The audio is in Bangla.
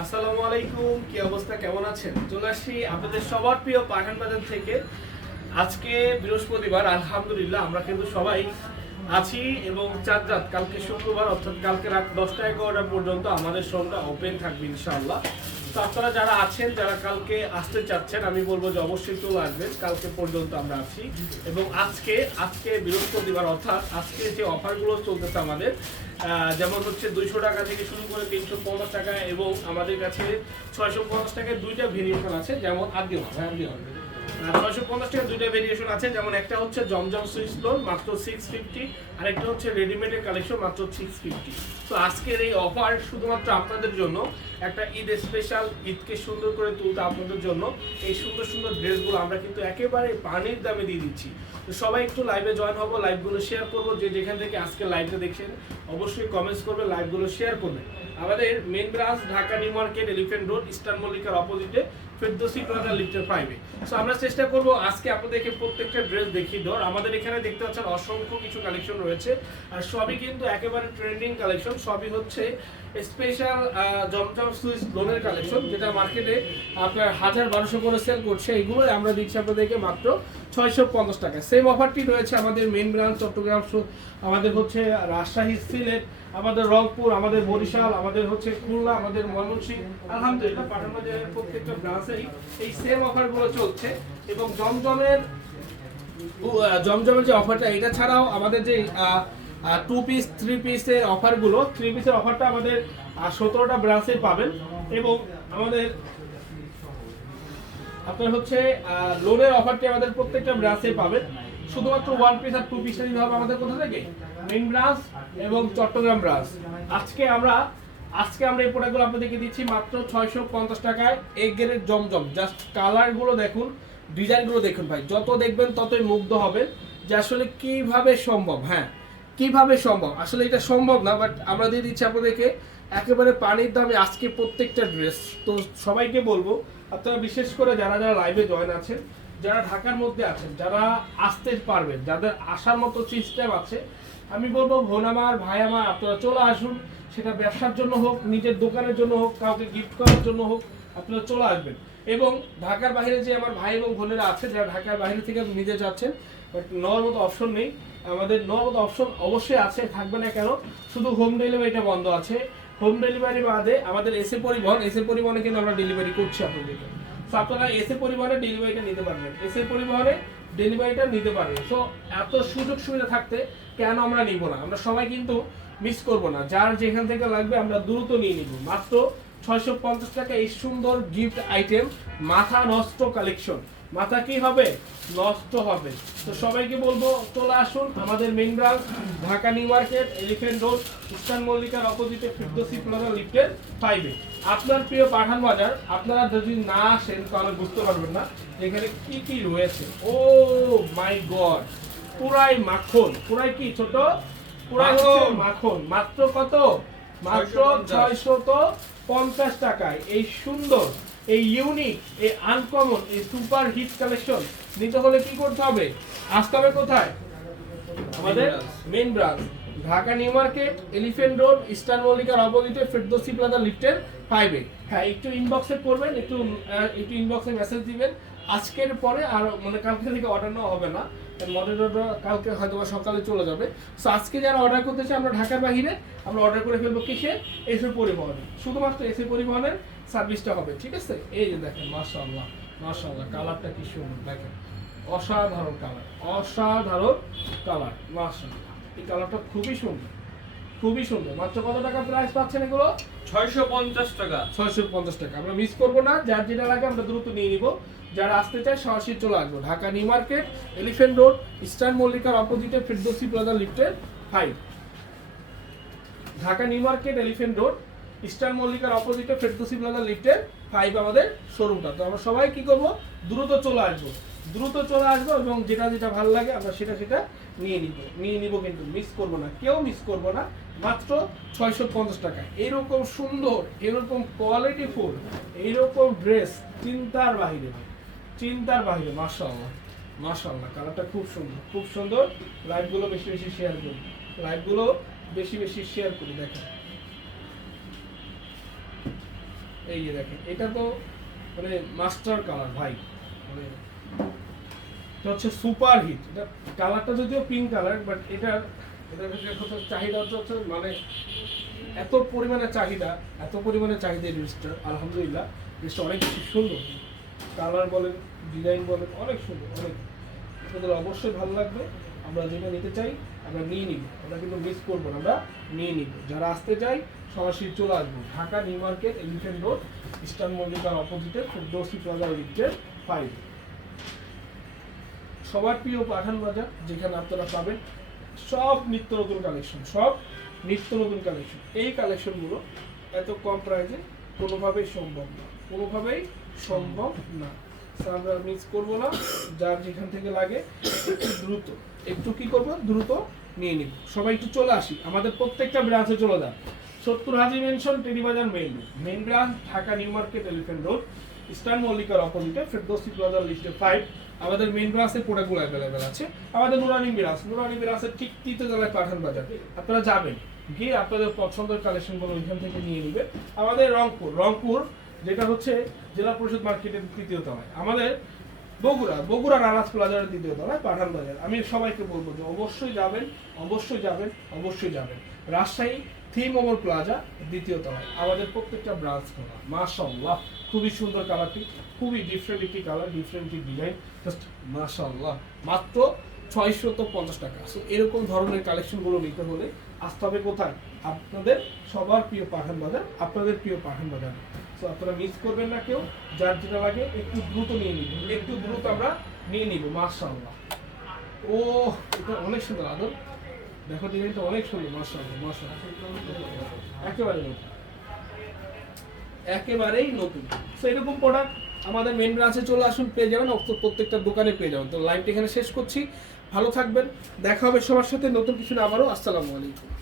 আসসালামু আলাইকুম, কি অবস্থা, কেমন আছেন? চলে আসছি আপনাদের সবার প্রিয় পাঠান বাজার থেকে। আজকে বৃহস্পতিবার, আলহামদুলিল্লাহ আমরা কিন্তু সবাই আছি এবং চার রাত, কালকে শুক্রবার, অর্থাৎ কালকে রাত দশটা এগারোটা পর্যন্ত আমাদের শোরুমটা ওপেন থাকবে ইনশাআল্লাহ। আপনারা যারা আছেন, যারা কালকে আসতে চাচ্ছেন, আমি বলব যে অবশ্যই চলে আসবেন। কালকে পর্যন্ত আমরা আছি। এবং আজকে আজকে বৃহস্পতিবার, অর্থাৎ আজকে যে অফারগুলো চলতেছে আমাদের যেমন হচ্ছে দুইশো টাকা থেকে শুরু করে তিনশো পঞ্চাশ টাকা এবং আমাদের কাছে ছয়শো পঞ্চাশ টাকায় দুইটা ভেরিয়েশন আছে, যেমন আগে হবে আগে ছয়শো পঞ্চাশ টাকা দুইটা ভেরিয়েশন আছে। যেমন একটা হচ্ছে জমজম সুইচ লোন মাত্র সিক্স ফিফটি আর একটা হচ্ছে রেডিমেডের কালেকশন মাত্র সিক্স ফিফটি তো আজকের এই অফার শুধুমাত্র আপনাদের জন্য। একটা ঈদ স্পেশাল ঈদকে সুন্দর করে তুলতে আপনাদের জন্য। এই সুন্দর সুন্দর ড্রেসগুলো আমরা কিন্তু একেবারে পানির দামে দিয়ে দিচ্ছি। তো সবাই একটু লাইভে জয়েন হব লাইভগুলো শেয়ার করব। যে যেখান থেকে আজকে লাইভটা দেখছেন, অবশ্যই কমেন্টস করবে লাইভগুলো শেয়ার করবে। আমাদের main branch Dhaka New Market Elephant Road Eastern মল্লিকার অপোজিটে ফেরদোসি সো আমরা চেষ্টা করব আজকে আপনাদেরকে প্রত্যেকটা ড্রেস দেখিয়ে দেওয়ার। আমাদের এখানে দেখতে পাচ্ছেন অসংখ্য কিছু কালেকশন রয়েছে। আর সবই কিন্তু একেবারে ট্রেন্ডিং কালেকশন সবই হচ্ছে স্পেশাল জমজম লোনের কালেকশন যেটা মার্কেটে আপনার হাজার বারোশো করে সেল করছে। আমরা দিচ্ছি আপনাদেরকে মাত্র ছয়শো পঞ্চাশ টাকা। সেম অফারটি রয়েছে আমাদের মেন ব্রাঞ্চ চট্টগ্রাম আমাদের হচ্ছে রাজশাহী, সিলেট, আমাদের রংপুর, আমাদের বরিশাল, আমাদের হচ্ছে খুলনা, আমাদের ময়মনসিংহ। আলহামদুলিল্লাহ পাঠানো পাঠানবাজারের প্রত্যেকটা সেম অফারগুলো চলছে এবং জমজমের জমজমের যে অফারটা এটা ছাড়াও আমাদের যে টু পিস থ্রি পিসের অফারগুলো থ্রি পিসের অফারটা আমাদের সতেরোটা ব্রাঞ্চে পাবেন এবং আমাদের, আপনার হচ্ছে লোনের অফারটি আমাদের প্রত্যেকটা ব্রাঞ্চে পাবেন। শুধুমাত্র ওয়ান পিস আর টু পিস নিতে হবে আমাদের কোথা থেকে? মেইন ব্রাঞ্চ এবং চট্টগ্রাম ব্রাঞ্চ আজকে আমরা আজকে আমরা এই প্রোডাক্টগুলো আপনাদেরকে দিচ্ছি মাত্র ছয়শো পঞ্চাশ টাকায়। এক গ্রেড জমজম জাস্ট কালারগুলো দেখুন ডিজাইনগুলো দেখুন ভাই। যত দেখবেন ততই মুগ্ধ হবেন যে আসলে কীভাবে সম্ভব হ্যাঁ কীভাবে সম্ভব? আসলে এটা সম্ভব না বাট আমরা দিয়ে দিচ্ছি আপনাদেরকে একেবারে পানির দামে আজকে প্রত্যেকটা ড্রেস তো সবাইকে বলব, আপনারা বিশেষ করে যারা যারা লাইভে জয়েন আছেন, যারা ঢাকার মধ্যে আছেন, যারা আসতে পারবেন, যাদের আসার মতো সিস্টেম আছে, আমি বলব বোন আমার ভাই আমার আপনারা চলে আসুন। সেটা ব্যবসার জন্য হোক, নিজের দোকানের জন্য হোক, কাউকে গিফট করার জন্য হোক, আপনারা চলে আসবেন। এবং ঢাকার বাইরে যে আমার ভাই এবং বোনেরা আছে, যারা ঢাকার বাইরে থেকে নিজে যাচ্ছেন বাট নেওয়ার মতো অপশন নেই। আমাদের নেওয়ার মতো অপশন অবশ্যই আছে, থাকবে না কেন? শুধু হোম ডেলিভারিটা বন্ধ আছে। হোম ডেলিভারি বাদে আমাদের এসে পরিবহন এসে পরিবহনে কিন্তু আমরা ডেলিভারি করছি আপনাদেরকে। তো আপনারা এসে পরিবহনে ডেলিভারিটা নিতে পারবেন। এসে পরিবহনে ডেলিভারিটা নিতে পারবে। সো এত সুযোগ সুবিধা থাকতে কেন আমরা নিব না? আমরা সবাই কিন্তু মিস করব না। যার যেখান থেকে লাগবে আমরা দ্রুত নিয়ে নিব। মাত্র ছয়শো পঞ্চাশ টাকা এই সুন্দর গিফট আইটেম মাথা নষ্ট কালেকশন মাথা কি হবে? নষ্ট হবে। তো সবাইকে বলব চলে আসুন আমাদের main branch Dhaka New Market Elephant Road Eastern মল্লিকার অপোজিটে ফিরদোসি প্লাজা লিফটের ফাইভে আপনার প্রিয় পাঠান বাজার আপনারা যদি না আসেন তাহলে বুঝতে পারবেন না এখানে কি কি রয়েছে। ও মাই গড পুরাই মাখন। পুরাই কি ছোট? পুরাই মাখন। মাত্র কত? মাত্র ছয়শত পঞ্চাশ টাকায়। এই সুন্দর এই ইউনিক এই আনকমন এই সুপার হিট কালেকশন নিতে হলে কি করতে হবে? আসতে হবে কোথায়? আমাদের main branch Dhaka New Market Elephant Road Eastern মল্লিকার অপোজিটে ফেরদোসি প্লাজা লিফটের ফাইভে হ্যাঁ একটু ইনবক্সে করবেন একটু একটু ইনবক্সে মেসেজ দিবেন। আজকের পরে আর মানে কালকে থেকে অর্ডার নেওয়া হবে না। মডেলটা কালকে হয়তো বা সকালে চলে যাবে। সো আজকে যারা অর্ডার করতে চাই আমরা ঢাকার বাহিরে আমরা অর্ডার করে ফেলব কিসে? এসে পরিবহনে। শুধুমাত্র এসে পরিবহনের সার্ভিসটা হবে ঠিক আছে? এই যে দেখেন মাশাআল্লাহ মাশাআল্লাহ কালারটা কি সুন্দর দেখেন। অসাধারণ কালার অসাধারণ কালার মাশাআল্লাহ। এই কালারটা খুবই সুন্দর খুবই সুন্দর। মাত্র কত টাকা প্রাইস পাচ্ছেন এগুলো? ছয়শো পঞ্চাশ টাকা। ছয়শো পঞ্চাশ টাকা। আমরা মিস করব না যার যেটা লাগে আমরা দ্রুত নিয়ে নিব। যারা আসতে চায় সরাসরি চলে আসব। Dhaka New Market Elephant Road Eastern মল্লিকার অপোজিটে ফিরদোসি প্লাজা লিফটের five Dhaka New Market Elephant Road Eastern মল্লিকার অপোজিটে ফেরদোসি প্লাজা লিফটের ফাইভ আমাদের শোরুমটা। তো আমরা সবাই কি করব? দ্রুত চলে আসব। দ্রুত চলে আসব এবং যেটা যেটা ভালো লাগে আমরা সেটা সেটা নিয়ে নিব। নিয়ে নিব কিন্তু মিস করব না। কেউ মিস করব না। মাত্র ছয়শো পঞ্চাশ টাকা। এরকম সুন্দর, এরকম কোয়ালিটি ফুল এইরকম ড্রেস চিন্তার বাহিরে চিন্তার বাহিরে, মাশাআল্লাহ। মাশাআল্লাহ কালারটা খুব সুন্দর। খুব সুন্দর। লাইভগুলো বেশি বেশি শেয়ার করুন লাইভগুলো বেশি বেশি শেয়ার করি, দেখেন। এই যে দেখেন, এটা তো মানে মাস্টার কালার ভাই। মানে এটা হচ্ছে সুপার হিট এটা কালারটা যদিও পিঙ্ক কালার বাট এটার এটার চাহিদা হচ্ছে মানে এত পরিমাণে চাহিদা, এত পরিমাণে চাহিদা এই আলহামদুলিল্লাহ। ড্রেসটা অনেক বেশি সুন্দর। কালার বলেন ডিজাইন বলেন, অনেক সুন্দর, অনেক। আপনাদের অবশ্যই ভালো লাগবে। আমরা যেটা নিতে চাই, আমরা নিয়ে নিব। আমরা কিন্তু মিস করব না, আমরা নিয়ে নিব। যারা আসতে চাই সরাসরি চলে আসব। Dhaka New Market Elephant Road Eastern মল্লিকার অপোজিটে ফেরদৌসি প্লাজা লিফটের ফাইভ সবার প্রিয় পাঠান বাজার, যেখানে আপনারা পাবেন সব নিত্য নতুন কালেকশন সব নিত্য নতুন কালেকশন এই কালেকশনগুলো এত কম প্রাইসে কোনোভাবেই সম্ভব না। কোনোভাবেই সম্ভব না। আমরা মিস করব না। যার যেখান থেকে লাগে, একটু দ্রুত। একটু কি করব? দ্রুত নিয়ে নিব। সবাই একটু চলে আসি। আমাদের প্রত্যেকটা ব্রাঞ্চে চলে যান। সত্তর Haji mansion Terribazar main road main branch Dhaka New Market Elephant Road Eastern মল্লিকার অপোজিটে ফেরদৌসি প্লাজা লিস্টে ফাইভ আমাদের মেইন ব্রাঞ্চের প্রোডাক্টগুলো অ্যাভেলেবেল আছে। আমাদের নুরানি বিরাজ নুরানি বিরাজের ঠিক তৃতীয় তলায় পাঠান বাজার। আপনারা যাবেন। গিয়ে আপনাদের পছন্দের কালেকশনগুলো ওইখান থেকে নিয়ে নেবেন। আমাদের রংপুর। রংপুর যেটা হচ্ছে জেলা পরিষদ মার্কেটের তৃতীয় তলায়। আমাদের বগুড়া বগুড়া রানাস প্লাজার দ্বিতীয় তলায়, পাঠান বাজার। আমি সবাইকে বলব যে অবশ্যই যাবেন অবশ্যই যাবেন অবশ্যই যাবেন। রাজশাহী থিম ওভার প্লাজা দ্বিতীয় তলায়। আমাদের প্রত্যেকটা ব্রাঞ্চ খোলা। মাশাল্লাহ খুবই সুন্দর কালারটি, খুবই ডিফারেন্ট একটি কালার ডিফারেন্ট একটি ডিজাইন জাস্ট মাশাল্লাহ মাত্র ছয়শত পঞ্চাশ টাকা। সো এরকম ধরনের কালেকশনগুলো নিতে হলে আসতে হবে কোথায়? আপনাদের সবার প্রিয় পাঠান বাজার, আপনাদের প্রিয় পাঠান বাজার। সো আপনারা মিস করবেন না কেউ, যার যেটা লাগে একটু দ্রুত নিয়ে নিব। একটু দ্রুত আমরা নিয়ে নিব, মাশাআল্লাহ। ও এটা অনেক সুন্দর আদর। দেখো ডিজাইনটা অনেক সুন্দর, মাশাআল্লাহ মাশাআল্লাহ। একেবারে নতুন। একেবারেই নতুন। সো এরকম প্রোডাক্ট আমাদের মেন ব্রাঞ্চে চলে আসুন, পেয়ে যাবেন। অত- প্রত্যেকটা দোকানে পেয়ে যাবেন। তো লাইভটা এখানে শেষ করছি। ভালো থাকবেন। দেখা হবে সবার সাথে। নতুন কিছু না আবারও আসসালামু আলাইকুম।